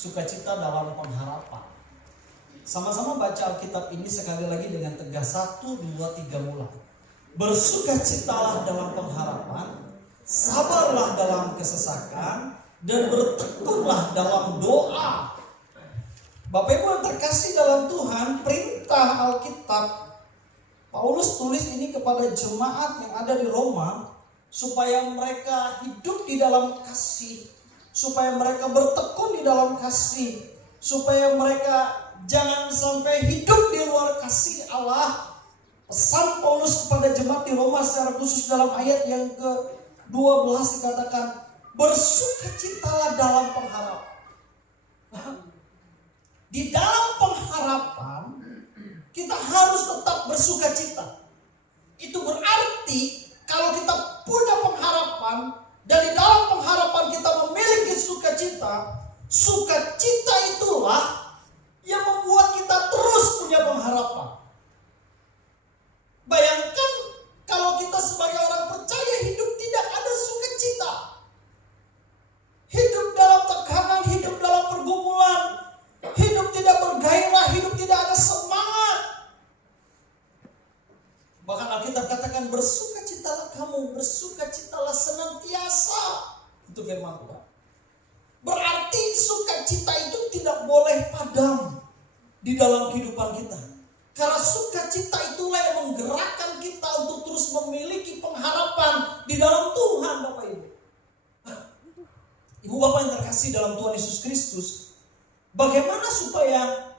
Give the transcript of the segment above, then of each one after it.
Sukacita dalam pengharapan. Sama-sama baca Alkitab ini sekali lagi dengan tegas. 1, 2, 3 mulai. Bersukacitalah dalam pengharapan, sabarlah dalam kesesakan, dan bertekunlah dalam doa. Bapak Ibu yang terkasih dalam Tuhan, perintah Alkitab Paulus tulis ini kepada jemaat yang ada di Roma, supaya mereka hidup di dalam kasih, supaya mereka bertekun di dalam kasih, supaya mereka jangan sampai hidup di luar kasih Allah. Pesan Paulus kepada jemaat di Roma secara khusus dalam ayat yang ke-12 dikatakan, bersukacitalah dalam pengharapan. Di dalam pengharapan kita harus tetap bersukacita. Itu berarti kalau kita punya pengharapan dan di dalam pengharapan kita memiliki sukacita, sukacita itulah yang membuat kita terus punya pengharapan. Bayangkan kalau kita sebagai orang percaya hidup tidak ada sukacita. Hidup dalam tekanan, hidup dalam pergumulan, hidup tidak bergairah, hidup tidak ada semangat. Bahkan Alkitab katakan bersukacitalah kamu, bersukacitalah senantiasa. Itu firman Tuhan. Berarti sukacita itu tidak boleh padam di dalam kehidupan kita. Karena sukacita itulah yang menggerakkan kita untuk terus memiliki pengharapan di dalam Tuhan, Bapak Ibu. Ibu Bapak yang terkasih dalam Tuhan Yesus Kristus, bagaimana supaya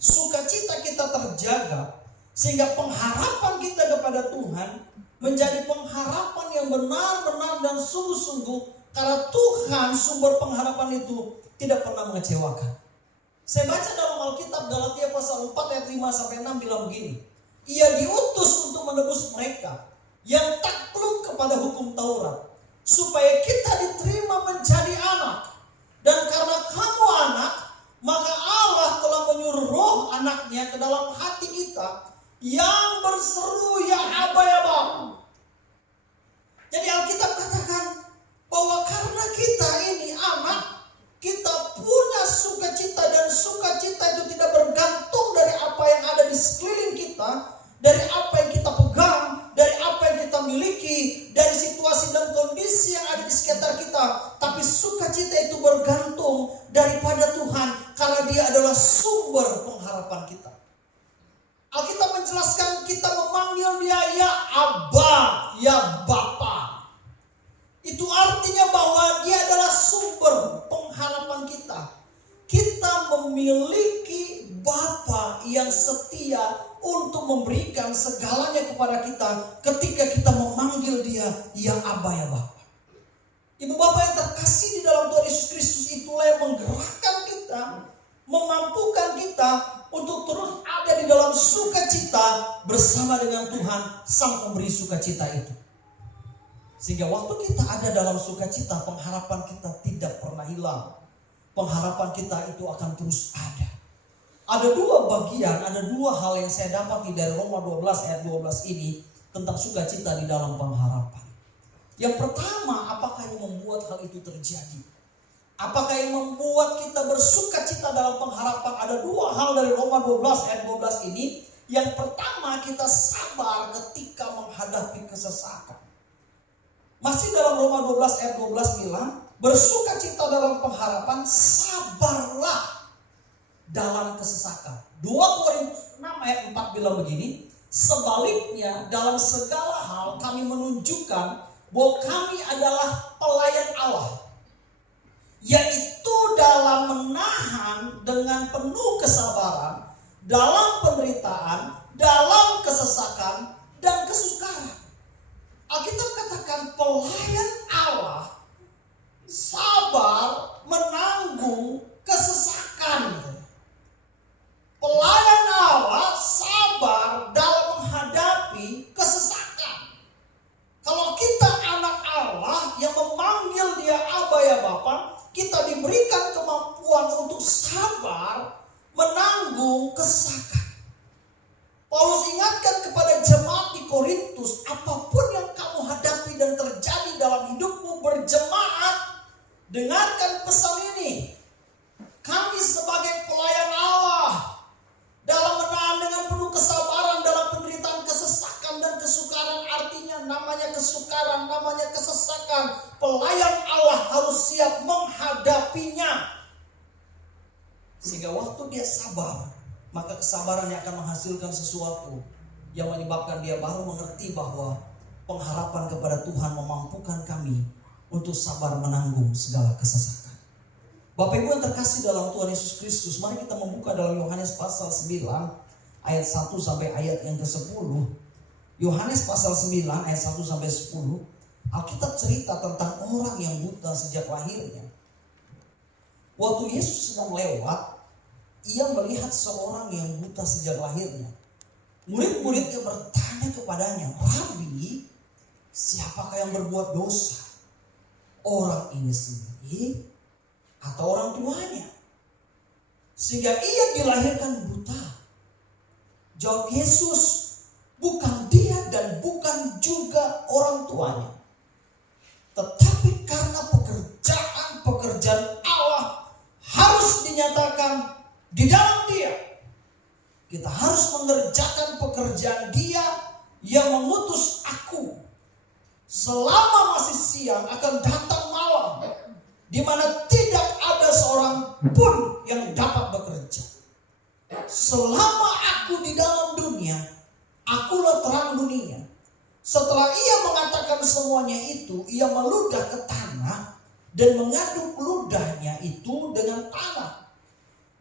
sukacita kita terjaga sehingga pengharapan kita kepada Tuhan menjadi pengharapan yang benar-benar dan sungguh-sungguh, karena Tuhan sumber pengharapan itu tidak pernah mengecewakan. Saya baca dalam Alkitab Galatia pasal 4 ayat 5-6 bilang begini. Ia diutus untuk menebus mereka yang takluk kepada hukum Taurat, supaya kita diterima menjadi anak. Dan karena kamu anak, maka Allah telah menyuruh roh anaknya ke dalam hati kita, yang berseru ya Aba ya Bapa. Jadi Alkitab katakan bahwa karena kita ini anak, kita punya sukacita, dan sukacita itu tidak bergantung dari apa yang ada di sekeliling kita, dari apa yang kita pegang, dari apa yang kita miliki, dari situasi dan kondisi yang ada di sekitar kita. Tapi sukacita itu bergantung daripada Tuhan, karena Dia adalah sumber pengharapan kita. Alkitab menjelaskan kita memanggil Dia ya Aba, ya Bapa. Itu artinya bahwa Dia adalah sumber pengharapan kita. Kita memiliki Bapa yang setia untuk memberikan segalanya kepada kita ketika kita memanggil Dia ya Aba ya Bapa. Ibu Bapak yang terkasih di dalam Tuhan Yesus Kristus, itulah yang menggerakkan kita, memampukan kita untuk terus ada di dalam sukacita bersama dengan Tuhan Sang Pemberi sukacita itu. Sehingga waktu kita ada dalam sukacita, pengharapan kita tidak pernah hilang. Pengharapan kita itu akan terus ada. Ada dua bagian, ada dua hal yang saya dapati dari Roma 12 ayat 12 ini tentang sukacita di dalam pengharapan. Yang pertama, apakah yang membuat hal itu terjadi? Apakah yang membuat kita bersukacita dalam pengharapan? Ada dua hal dari Roma 12 ayat 12 ini. Yang pertama, kita sabar ketika menghadapi kesesakan. Masih dalam Roma 12 ayat 12 bilang, bersukacita dalam pengharapan, sabarlah dalam kesesakan. 2 Korintus 6 ayat 4 bilang begini, sebaliknya dalam segala hal kami menunjukkan bahwa kami adalah pelayan Allah, yaitu dalam menahan dengan penuh kesabaran, dalam penderitaan, dalam kesesakan, dan kesukaran. Alkitab katakan pelayan Allah sabar menanggung kesesakan. Pelayan Allah sabar dalam menghadapi kesesakan. Kalau kita anak Allah yang memanggil Dia Aba ya Bapa, kita diberikan kemampuan untuk sabar menanggung kesesakan. Paulus ingatkan kepada jemaat di Korintus, apapun yang kamu hadapi dan terjadi dalam hidupmu berjemaat, dengarkan pesan ini. Kamu Sehingga waktu dia sabar, maka kesabarannya akan menghasilkan sesuatu yang menyebabkan dia baru mengerti bahwa pengharapan kepada Tuhan memampukan kami untuk sabar menanggung segala kesesakan. Bapak Ibu yang terkasih dalam Tuhan Yesus Kristus, mari kita membuka dalam Yohanes pasal 9 ayat 1 sampai ayat yang ke-10. Yohanes pasal 9 ayat 1 sampai 10. Alkitab cerita tentang orang yang buta sejak lahirnya. Waktu Yesus sedang lewat, ia melihat seorang yang buta sejak lahirnya. Murid-muridnya bertanya kepadanya, "Rabi, siapakah yang berbuat dosa? Orang ini sendiri atau orang tuanya? Sehingga ia dilahirkan buta." Jawab Yesus, "Bukan dia dan bukan juga orang tuanya. Tetapi karena pekerjaan Allah harus dinyatakan di dalam dia. Kita harus mengerjakan pekerjaan dia yang mengutus aku. Selama masih siang akan datang malam, di mana tidak ada seorang pun yang dapat bekerja. Selama aku di dalam dunia, akulah terang dunia." Setelah ia mengatakan semuanya itu, ia meludah ke tanah dan mengaduk ludahnya itu dengan tanah.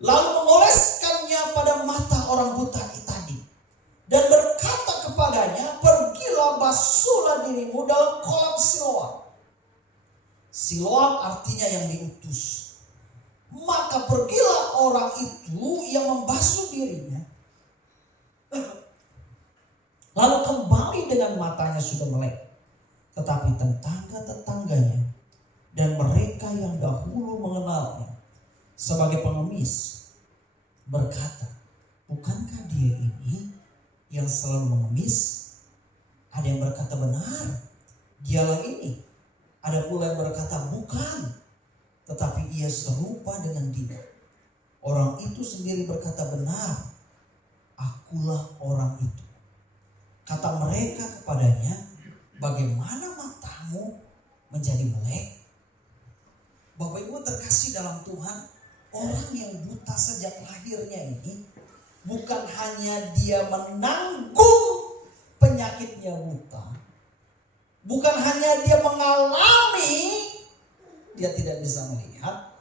Lalu mengoleskannya pada mata orang buta tadi. Dan berkata kepadanya, "Pergilah, basuhlah dirimu dalam kolam Siloam." Siloam artinya yang diutus. Maka pergilah orang itu yang membasuh dirinya. Lalu kembali dengan matanya sudah melek. Tetapi tetangga-tetangganya dan mereka yang dahulu mengenalnya sebagai pengemis berkata, "Bukankah dia ini yang selalu mengemis?" Ada yang berkata, "Benar, dialah ini." Ada pula yang berkata, "Bukan, tetapi ia serupa dengan dia." Orang itu sendiri berkata, "Benar, akulah orang itu." Kata mereka kepadanya, "Bagaimana matamu menjadi melek?" Bapak Ibu terkasih dalam Tuhan, orang yang buta sejak lahirnya ini bukan hanya dia menanggung penyakitnya buta, bukan hanya dia mengalami dia tidak bisa melihat,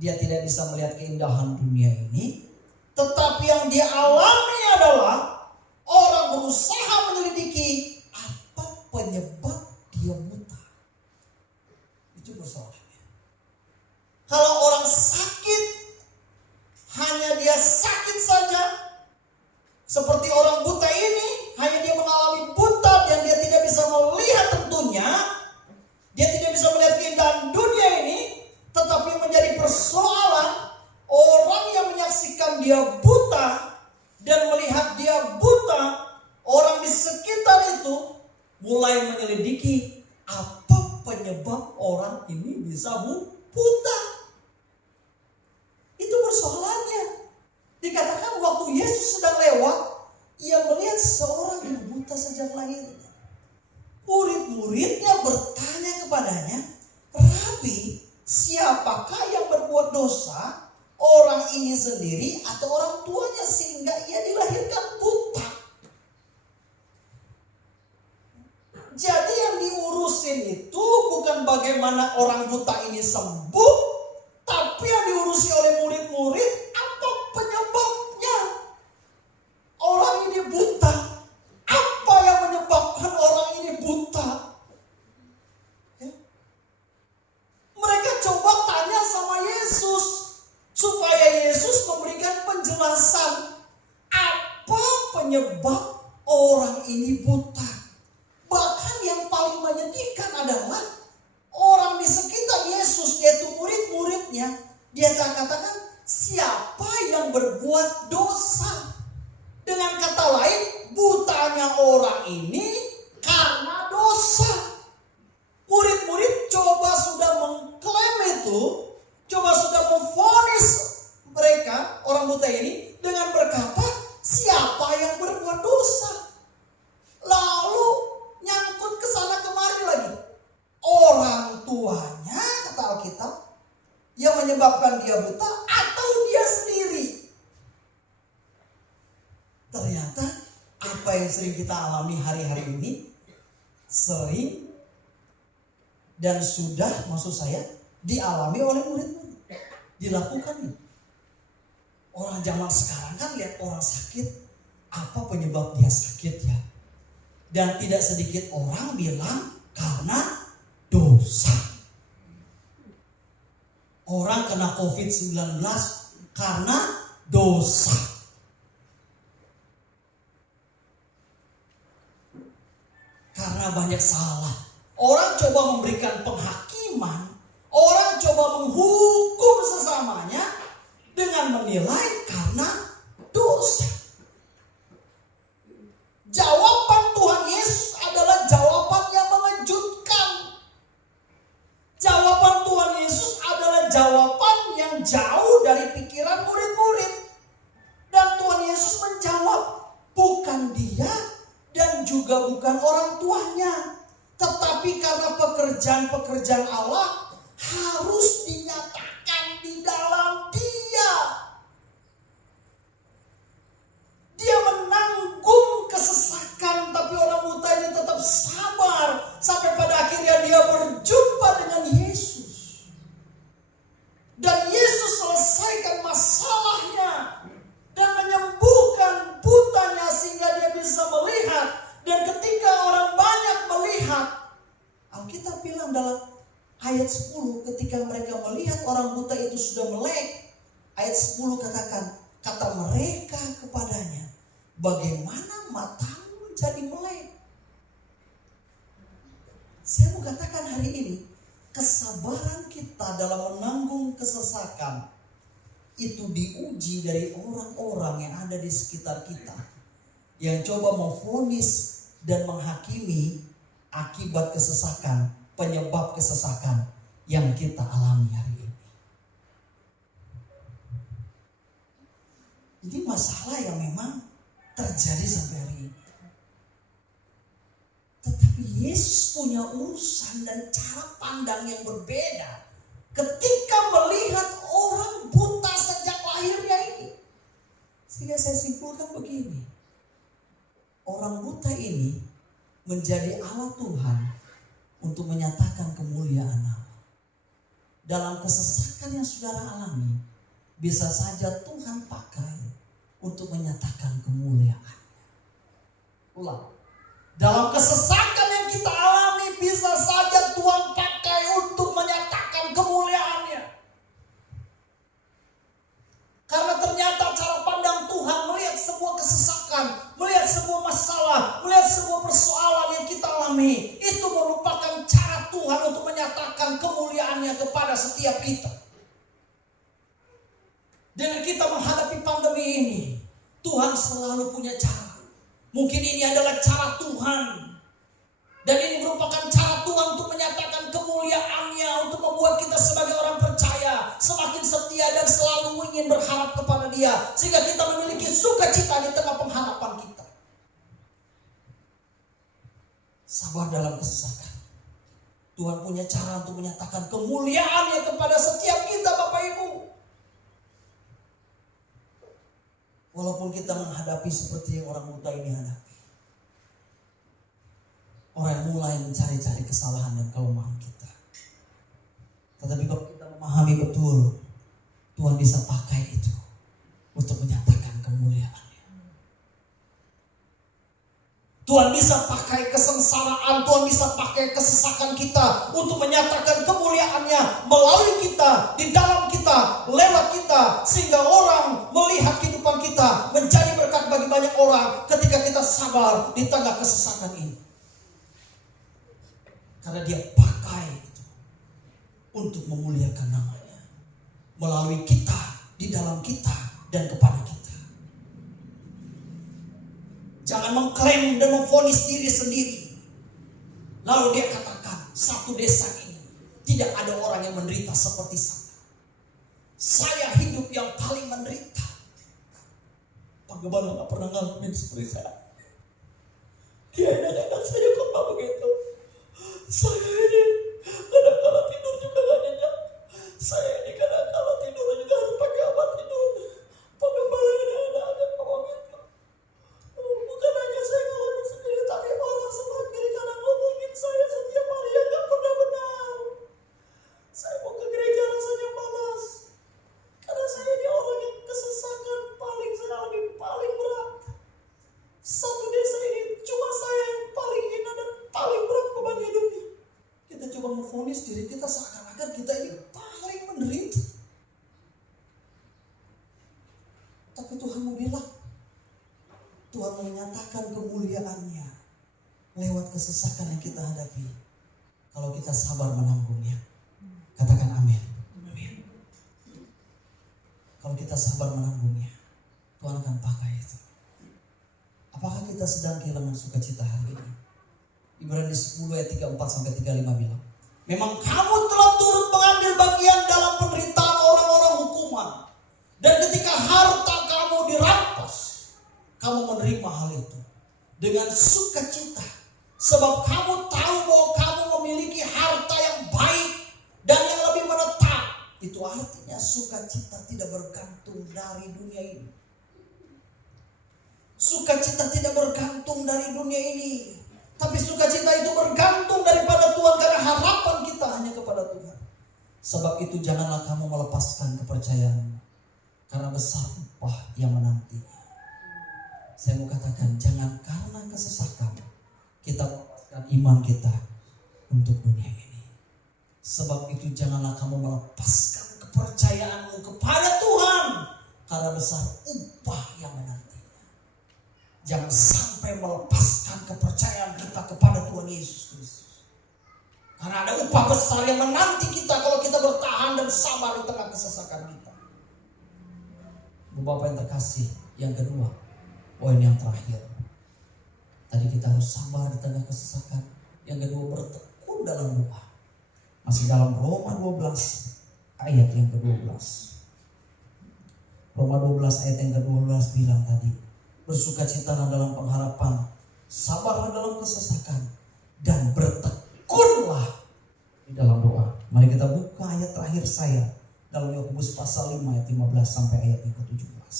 dia tidak bisa melihat keindahan dunia ini, tetapi yang dia alami adalah orang berusaha menyelidiki apa penyebab dia buta. Itu persoalannya. Kalau orang sakit, hanya dia sakit saja. Seperti orang buta ini, hanya dia mengalami buta dan dia tidak bisa melihat tentunya. Dia tidak bisa melihat keindahan dunia ini. Tetapi menjadi persoalan orang yang menyaksikan dia buta dan melihat dia buta, orang di sekitar itu mulai menyelidiki apa penyebab orang ini bisa buta. Itu persoalannya. Dikatakan waktu Yesus sedang lewat, ia melihat seorang yang buta sejak lahirnya. Murid-muridnya bertanya kepadanya, "Rabi, siapakah yang berbuat dosa? Orang ini sendiri atau orang tuanya sehingga ia dilahirkan buta?" Jadi yang diurusin itu bukan bagaimana orang buta ini sembuh, tapi yang diurusi oleh murid-murid apa penyebabnya. Orang ini buta. Apa yang menyebabkan orang ini buta? Ya. Mereka coba tanya sama Yesus supaya Yesus memberikan penjelasan apa penyebab orang ini buta. Bahkan yang paling menyedihkan adalah orang di sekitar Yesus, yaitu murid-muridnya, dia katakan, "Siapa yang berbuat dosa?" Dengan kata lain, butanya orang ini karena dosa. Murid-murid coba sudah mengklaim itu, coba sudah memvonis mereka, orang buta ini, dengan berkata, "Siapa yang berbuat dosa?" Lalu nyangkut ke sana kemari lagi. Orang tuanya, kata Alkitab, yang menyebabkan dia buta atau dia sendiri. apa yang sering kita alami hari-hari ini? Sering dan sudah, maksud saya, dialami oleh murid-murid. Dilakukan nih. Orang zaman sekarang kan lihat orang sakit, apa penyebab dia sakit ya? Dan tidak sedikit orang bilang karena dosa. Orang kena COVID-19 karena dosa. Karena banyak salah. Orang coba memberikan penghakiman, orang coba menghukum sesamanya dengan menilai karena dosa. Jawaban Tuhan Yesus adalah jawaban yang mengejutkan. Jawaban Tuhan Yesus adalah jawaban yang jauh dari pikiran murid-murid. Dan Tuhan Yesus menjawab, bukan dia dan juga bukan orang tuanya, tetapi karena pekerjaan-pekerjaan Allah harus dinyatakan di dalam dia. Dia menanggung kesesakan, tapi orang buta ini tetap sabar sampai pada akhirnya dia berjumpa dengan Yesus. Dan Yesus selesaikan masalahnya dan menyembuhkan butanya sehingga dia bisa melihat. Dan ketika orang banyak melihat, Alkitab bilang dalam ayat 10, ketika mereka melihat orang buta itu sudah melek, ayat 10 kata mereka kepadanya, bagaimana matamu menjadi melek? Saya mau katakan hari ini, kesabaran kita dalam menanggung kesesakan itu diuji dari orang-orang yang ada di sekitar kita, yang coba memvonis dan menghakimi akibat kesesakan, penyebab kesesakan yang kita alami hari ini. Ini masalah yang memang terjadi sampai hari ini. Tetapi Yesus punya urusan dan cara pandang yang berbeda ketika melihat orang buta sejak lahirnya ini. Sehingga saya simpulkan begini. Orang buta ini menjadi alat Tuhan untuk menyatakan kemuliaan Allah. Dalam kesesakan yang saudara alami, bisa saja Tuhan pakai untuk menyatakan kemuliaan. Ulang. Dalam kesesakan yang kita alami, bisa saja Tuhan pakai untuk menyatakan kemuliaan-Nya. Karena ternyata cara pandang Tuhan melihat sebuah kesesakan, melihat sebuah masalah, melihat sebuah persoalan yang kita alami, itu merupakan cara Tuhan untuk menyatakan kemuliaan-Nya kepada setiap kita. Dengan kita menghadapi pandemi ini, Tuhan selalu punya cara. Mungkin ini adalah cara Tuhan. Dan ini merupakan cara Tuhan untuk menyatakan kemuliaan-Nya, untuk membuat kita sebagai orang percaya semakin setia dan selalu ingin berharap kepada Dia, sehingga kita memiliki sukacita di tengah pengharapan kita. Sabar dalam kesesakan. Tuhan punya cara untuk menyatakan kemuliaan-Nya kepada setiap kita, Bapak Ibu. Walaupun kita menghadapi seperti yang orang buta ini hadapi. Orang yang mulai mencari-cari kesalahan dan kelemahan kita. Tetapi kalau kita memahami betul, Tuhan bisa pakai itu untuk menyatakan kemuliaan-Nya. Tuhan bisa pakai kesengsaraan, Tuhan bisa pakai kesesakan kita untuk menyatakan kemuliaan-Nya melalui kita, di dalam kita, lewat kita, sehingga orang melihat kehidupan kita menjadi berkat bagi banyak orang ketika kita sabar di tengah kesesakan ini. Karena Dia pakai itu untuk memuliakan nama-Nya melalui kita, di dalam kita, dan kepada kita. Jangan mengklaim dan memvonis diri sendiri. Lalu dia katakan, satu desa ini tidak ada orang yang menderita seperti saya. Saya hidup yang paling menderita. Pak Gembala gak pernah ngalamin seperti saya. Dia enak-enak saja kok Pak begitu. Saya ini kadang-kadang tidur juga gak nyenyak. Saya ini kadang-kadang tidur juga harus pakai obat tidur. Pak Gembala ini enak-enak Pak begitu. Bukan hanya saya kamu bilang? Tuhan menyatakan kemuliaannya lewat kesesakan yang kita hadapi. Kalau kita sabar menanggungnya. Katakan amin. Amin. Kalau kita sabar menanggungnya, Tuhan akan pakai itu. Apakah kita sedang kehilangan sukacita hari ini? Ibrani 10 ayat 34-35 bilang, memang kamu telah turut mengambil bagian dalam penderitaan orang-orang hukuman. Dan ketika harta kamu dirampas, kamu menerima hal itu dengan sukacita. Sebab kamu tahu bahwa kamu memiliki harta yang baik dan yang lebih menetap. Itu artinya sukacita tidak bergantung dari dunia ini. Sukacita tidak bergantung dari dunia ini. Tapi sukacita itu bergantung daripada Tuhan, karena harapan kita hanya kepada Tuhan. Sebab itu janganlah kamu melepaskan kepercayaanmu, karena besar upah yang menantinya. Saya mau katakan, jangan karena kesesakan kita melepaskan iman kita untuk dunia ini. Sebab itu janganlah kamu melepaskan kepercayaanmu kepada Tuhan, karena besar upah yang menantinya. Jangan sampai melepaskan kepercayaan kita kepada Tuhan Yesus Kristus. Karena ada upah besar yang menanti kita kalau kita bertahan dan sabar di tengah kesesakan kita. Bapak yang terkasih, yang kedua, poin yang terakhir. Tadi kita harus sabar di tengah kesesakan. Yang kedua, bertekun dalam doa. Masih dalam Roma 12 ayat yang ke-12. Roma 12 ayat yang ke-12 bilang tadi, bersukacitalah dalam pengharapan, sabarlah dalam kesesakan, dan bertekunlah di dalam doa. Mari kita buka ayat terakhir saya dalam Yakobus pasal 5 ayat 15 sampai ayat yang ke-17.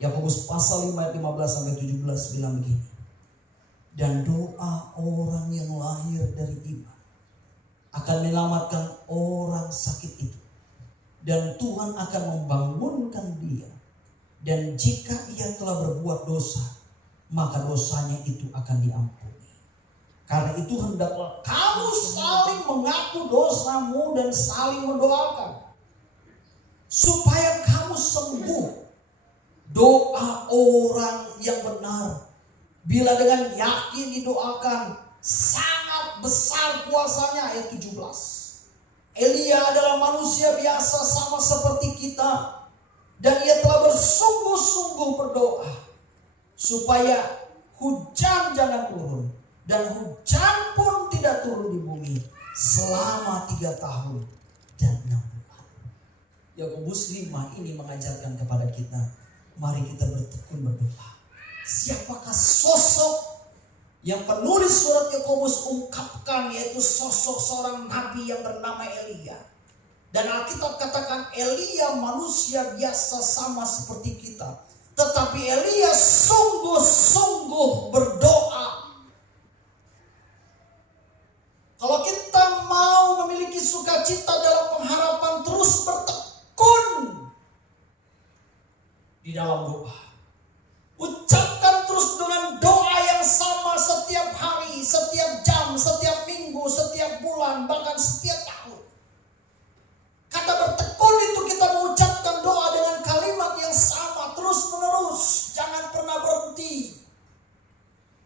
Yakobus pasal 5 ayat 15 sampai 17 bilang begini. Dan doa orang yang lahir dari iman akan menyelamatkan orang sakit itu, dan Tuhan akan membangunkan dia. Dan jika ia telah berbuat dosa, maka dosanya itu akan diampuni. Karena itu hendaklah kamu saling mengaku dosamu dan saling mendoakan, supaya kamu sembuh. Doa orang yang benar, bila dengan yakin didoakan, sangat besar kuasanya. Ayat 17. Elia adalah manusia biasa sama seperti kita, dan ia telah bersungguh-sungguh berdoa supaya hujan jangan turun, dan hujan pun tidak turun di bumi selama 3 tahun dan 6 bulan. Yakobus 5 ini mengajarkan kepada kita, mari kita bertekun berdoa. Siapakah sosok yang penulis surat Yakobus ungkapkan, yaitu sosok seorang nabi yang bernama Elia. Dan Alkitab katakan Elia manusia biasa sama seperti kita, tetapi Elia sungguh-sungguh berdoa. Kalau kita mau memiliki sukacita dalam pengharapan, terus bertekun di dalam doa. Ucapkan terus dengan doa yang sama setiap hari, setiap jam, setiap minggu, setiap bulan, bahkan setiap tahun. Kata bertekun itu kita mengucapkan doa dengan kalimat yang sama terus menerus. Jangan pernah berhenti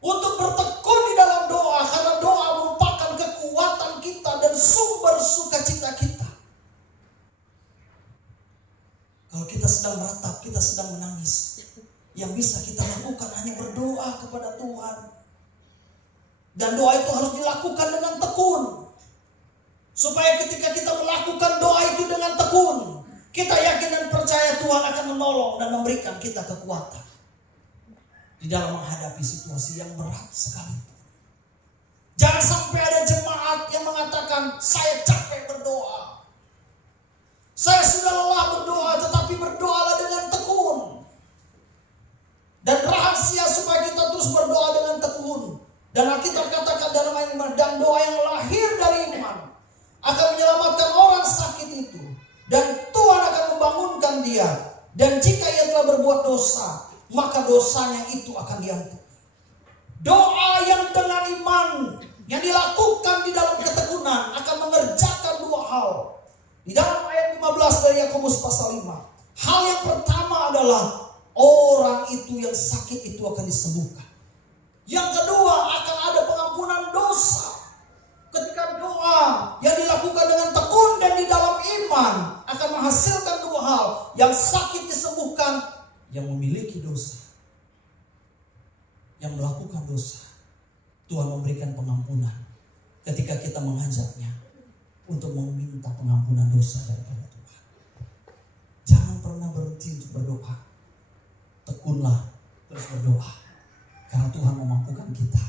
untuk bertekun di dalam doa, karena doa merupakan kekuatan kita dan sumber sukacita kita. Kalau kita sedang meratap, kita sedang menangis, yang bisa kita lakukan hanya berdoa kepada Tuhan. Dan doa itu harus dilakukan dengan tekun, supaya ketika kita melakukan doa itu dengan tekun, kita yakin dan percaya Tuhan akan menolong dan memberikan kita kekuatan di dalam menghadapi situasi yang berat sekali. Jangan sampai ada jemaat yang mengatakan, saya capek berdoa, saya sudah lelah berdoa, tetapi berdoalah dengan tekun. Dan rahasia supaya kita terus berdoa dengan tekun, dan Alkitab katakan dalam ayat 5, dan doa yang lahir dari iman akan menyelamatkan orang sakit itu, dan Tuhan akan membangunkan dia. Dan jika ia telah berbuat dosa, maka dosanya itu akan diampuni. Doa yang dengan iman, yang dilakukan di dalam ketekunan, akan mengerjakan 2 hal. Di dalam ayat 15 dari Yakobus pasal 5, hal yang pertama adalah orang itu yang sakit itu akan disembuhkan. Yang kedua, akan ada pengampunan dosa. Ketika doa yang dilakukan dengan tekun dan di dalam iman akan menghasilkan dua hal. Yang sakit disembuhkan, yang memiliki dosa, yang melakukan dosa, Tuhan memberikan pengampunan ketika kita mengajaknya untuk meminta pengampunan dosa daripada Tuhan. Jangan pernah berhenti untuk berdoa. Tekunlah terus berdoa. Karena Tuhan memampukan kita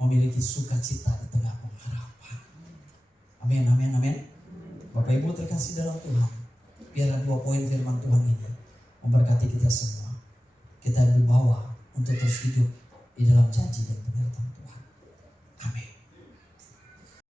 memiliki sukacita di tengah pengharapan. Amin, amin, amin. Bapak Ibu terkasih dalam Tuhan, biarlah 2 poin firman Tuhan ini memberkati kita semua. Kita dibawa untuk terus hidup di dalam janji dan penyertaan